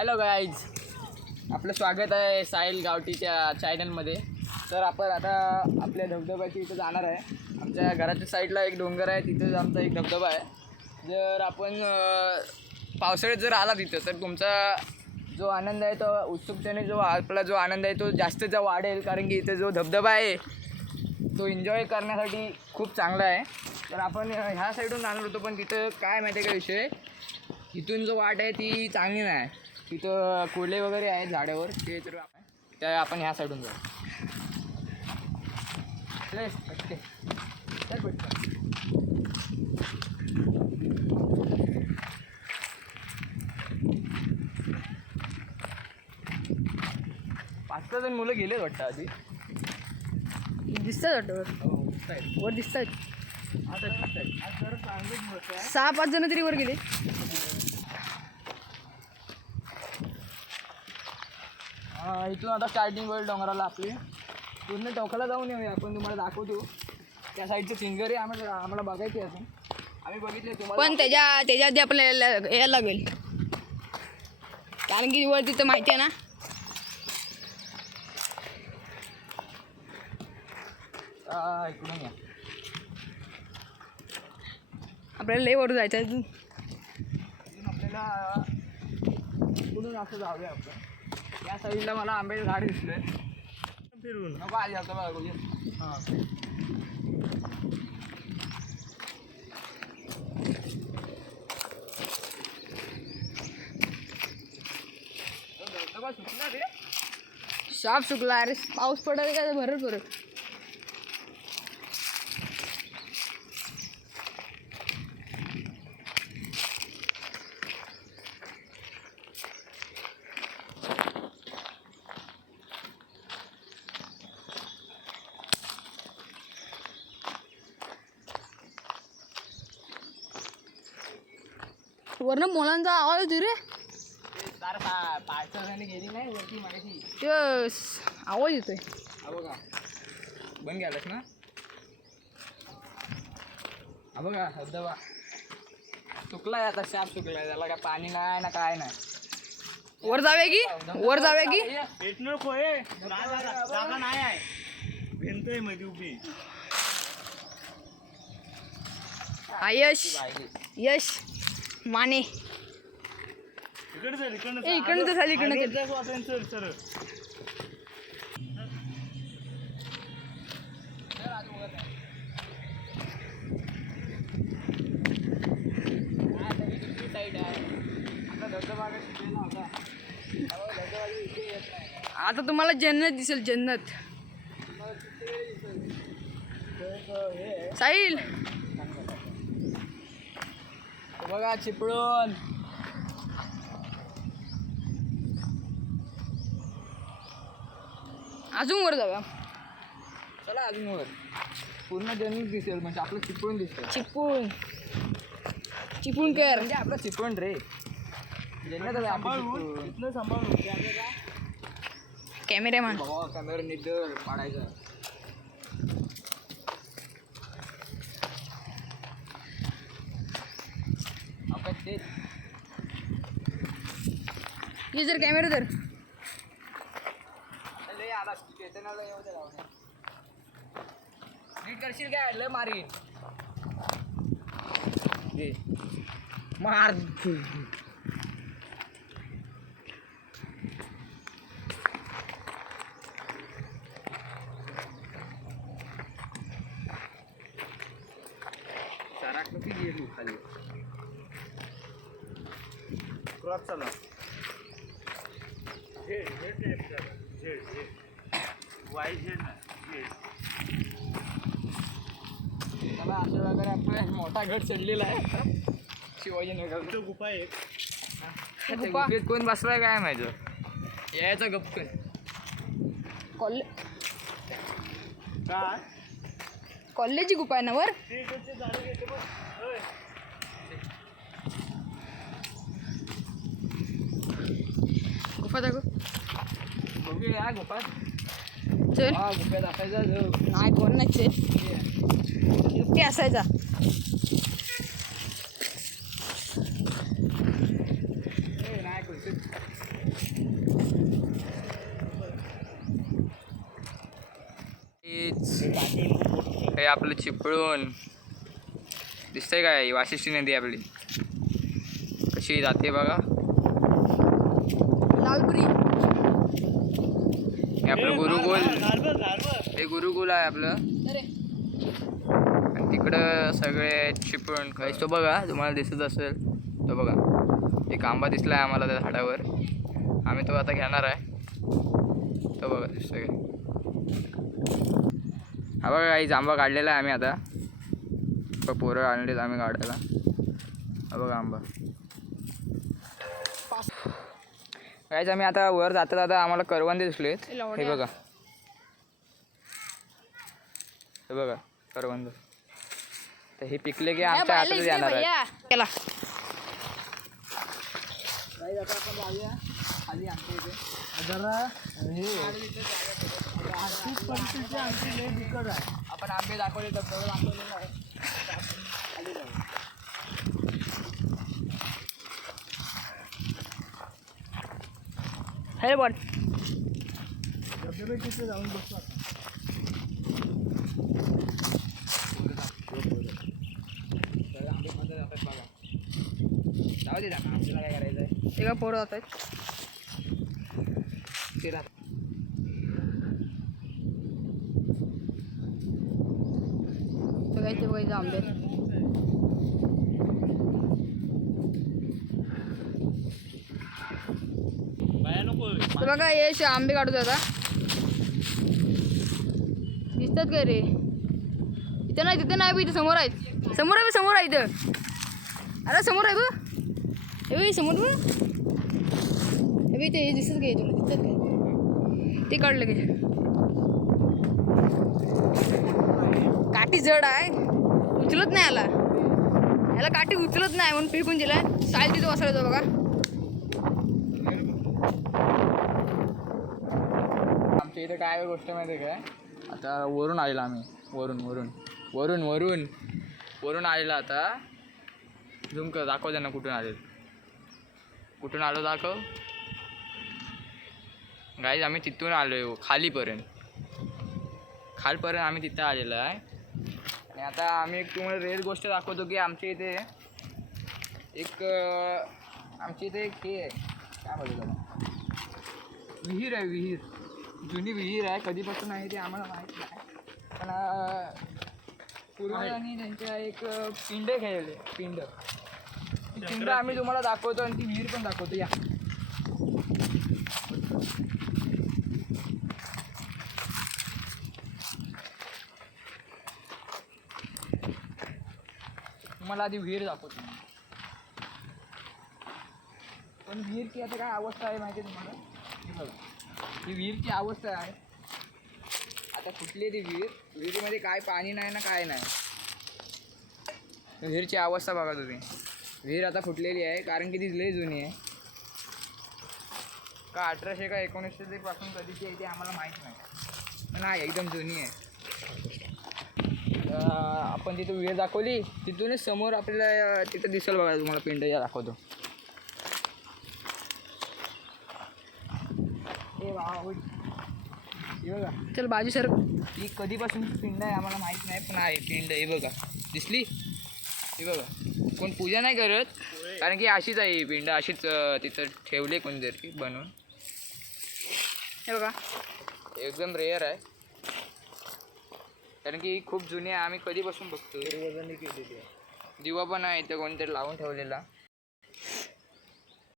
Hello guys, आपलं स्वागत आहे साहिल गावठीच्या चॅनलमध्ये. तर आपण आता आपल्या धबधब्याची इथं जाणार आहे. आमच्या घराच्या साईडला एक डोंगर आहे, तिथेच आमचा एक धबधबा आहे. जर आपण पावसाळ्यात जर आला तिथं तर तुमचा जो आनंद आहे तो उत्सुकतेने आपला जो आनंद आहे तो जास्तचा वाढेल, कारण की इथे जो धबधबा आहे तो एन्जॉय करण्यासाठी खूप चांगला आहे. तर आपण ह्या साईडून जाणार होतो, पण तिथं काय माहिती आहे का विषय, इथून जो वाट आहे ती चांगली नाही. तिथं कोल्हे वगैरे आहेत झाडावर, ते तर त्या आपण ह्या साईडून जाऊ. पाच सहा जण मुलं गेलेत वाटतं आधी. दिसतात वाटतं वर दिसतात. आता जरा चांगलीच 6-5 जण तरी वर गेले. इथून आता स्टार्टिंग होईल डोंगराला. आपली पूर्ण टोकाला जाऊन येऊया, आपण तुम्हाला दाखवतो. त्या साईडचे सिंगर आहे, आम्हाला बघायचे असून आम्ही बघितले तुम्हाला. पण त्याच्या आधी आपल्याला यायला लागेल, कारण की वर तिथं माहिती आहे ना. इकडून या. आपल्याला लय वर जायचं आहे अजून. आपल्याला इकडून असं जाऊया आपण. या साईडला मला आंबेड झाड दिसले फिरून. नको आली आता बघा बोलू. हां, धबधबा सुटला रे. साफ सुकला. अरे पाऊस पडत का भरत भरत. वरनं मुलांचा आवाज होती रे. पाचसाने गेली नाही वरती माहिती. ते आवाज येतोय. हा बघा, बंद गेलास ना. हा बघा धबधबा सुकलाय, आता शाप सुकलाय. त्याला काय पाणी नाही ना काय नाही. वर जाऊया की जागा नाही आहे. भिंतोय मध्ये उभी. यश माने इकडे इकडनं तर झाली. इकडनं आता तुम्हाला जन्नत दिसेल, जन्नत. साहिल बघा चिपळूण. अजून वर जाऊया. चला अजून वर. पूर्ण जन्नत दिसेल, म्हणजे आपलं चिपळूण दिसेल. चिपळूणकर म्हणजे आपलं चिपळूण रे. जन्नत सांभाळून सांभाळून कॅमेरामॅन. कॅमेरा नीट पाडायचा. ये जर कॅमेरा तर नीट करशील काय लय मारीन. मार. साराक ती गेली खाली. क्रॉस चला. मला असं वगैरे आपला मोठा गड चढलेला आहे शिवाजीनगर. गुफा आहे. गुफेत कोण बसलाय काय माहिती. यायचा गप्प कॉलेजची गुफा आहे ना वर. गुफा दाखव. बघूया गुफात. चल. हा गुफेत असायचा. नाही कोण नाही चल. एकटी असायचा. नाही हे आपलं चिपळूण दिसतंय काय, वाशिष्ठी नदी आपली कशी जाते बघा. लालपुरी. हे आपलं गुरुकुल, हे गुरुकुल आहे आपलं. अरे आणि तिकडं सगळे चिपळूण काय तो बघा, तुम्हाला दिसत असेल तो बघा. एक आंबा दिसला आहे आम्हाला त्या झाडावर, आम्ही तो आता घेणार आहे. तो बघा दिसतोय काय, हा बघा काही आंबा काढलेला आहे आम्ही आता. पोरं आणलेत आम्ही काढायला. हा बघा आंबा. काहीच आम्ही आता वर जाता जाता आम्हाला करवंदे दिसलेत. हे बघा, हे बघा करवंद. तर हे पिकले की आमच्या हातात येणार आहे. केला काही आता आपण जाऊया खाली आमच्या इथे जरा हे आपण आंबे दाखवले धबधबे दाखवलेला आहे. खाली जाऊ. हे बघ धबधबे तिथे जाऊन बसतो. आंबे मध्ये जातात बघा. जाऊ दे ना, आपल्याला काय करायचं आहे. एका पोरं जात आहेत. फिरा. बघायचे बघायचे आंबे. तर बघा हे असे आंबे काढतो आता. दिसतात काय रे, इथं नाही तिथं नाही, इथं समोर आहेत. समोर आहे, समोर आहे इथं. अरे समोर आहे बघ, हे समोर बघ. हे ते दिसत काय तुला, दिसतात काय ते काढलं काय. काठी जड आहे, उचलत नाही याला. याला काठी उचलत नाही म्हणून फेकून दिलाय. साईल तिथं बसवायचं बघा. आमच्या इथे काय गोष्ट माहिती आहे काय, आता वरून आलेला आम्ही, वरून वरून वरून वरून वरून आलेला. आता झूम कर, दाखव त्यांना कुठून आले, कुठून आलो दाखव. गाईज आम्ही तिथून आलो आहे खालीपर्यंत, खालपर्यंत आम्ही तिथं आलेलो आहे. आणि आता आम्ही एक तुम्हाला रेअर गोष्ट दाखवतो की आमच्या इथे एक हे आहे, काय बोलतो त्याला, विहीर आहे. विहीर, जुनी विहीर आहे. कधीपासून आहे ते आम्हाला माहीत नाही, पण पूर्वजांनी त्यांच्या एक पिंड खेळले. पिंड आम्ही तुम्हाला दाखवतो आणि ती विहीर पण दाखवतो. या तुम्हाला आधी विहीर दाखवतो. पण विहीरची आता काय अवस्था आहे माहिती आहे तुम्हाला. हे बघा, ही विहीरची अवस्था आहे आता. कुठली ती विहीर, विहिरीमध्ये काय पाणी नाही ना काय नाही. विहीरची अवस्था बघा तुम्ही. विहीर आता फुटलेली आहे कारण की ती लई जुनी आहे. का 1800 का 1900 पासून कधीची आहे ते आम्हाला माहीत नाही, पण नाही एकदम जुनी आहे. आपण तिथं विहीर दाखवली, तिथूनच समोर आपल्याला तिथं दिसेल बघा तुम्हाला पिंड. या दाखवतो. हे बघा, चल बाजू सर. ही कधीपासून पिंड आहे आम्हाला माहीत नाही, पण आहे पिंड. हे बघा दिसली, हे बघा. कोण पूजा नाही करत कारण की अशीच आहे ही पिंड, अशीच तिथं ठेवले कोणीतरी बनवून. हे बघा एकदम रेअर आहे कारण की खूप जुनी आहे. आम्ही कधीपासून बघतो. पूर्वजांनी केलेली आहे. दिवा पण आहे इथं कोणतरी लावून ठेवलेला.